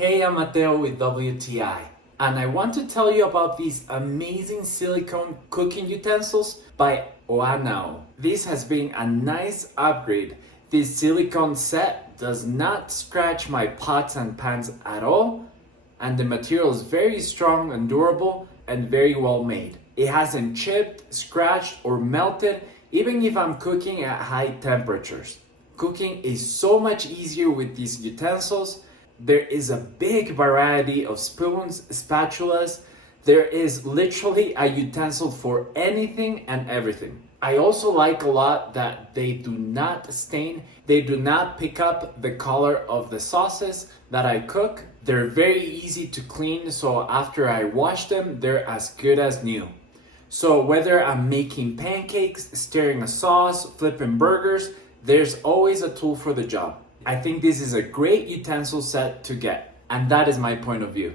Hey, I'm Matteo with WTI, and I want to tell you about these amazing silicone cooking utensils by oannao. This has been a nice upgrade. This silicone set does not scratch my pots and pans at all, and the material is very strong and durable and very well made. It hasn't chipped, scratched, or melted, even if I'm cooking at high temperatures. Cooking is so much easier with these utensils. There is a big variety of spoons, spatulas. There is literally a utensil for anything and everything. I also like a lot that they do not stain. They do not pick up the color of the sauces that I cook. They're very easy to clean, so after I wash them, they're as good as new. So whether I'm making pancakes, stirring a sauce, flipping burgers, there's always a tool for the job. I think this is a great utensil set to get, and that is my point of view.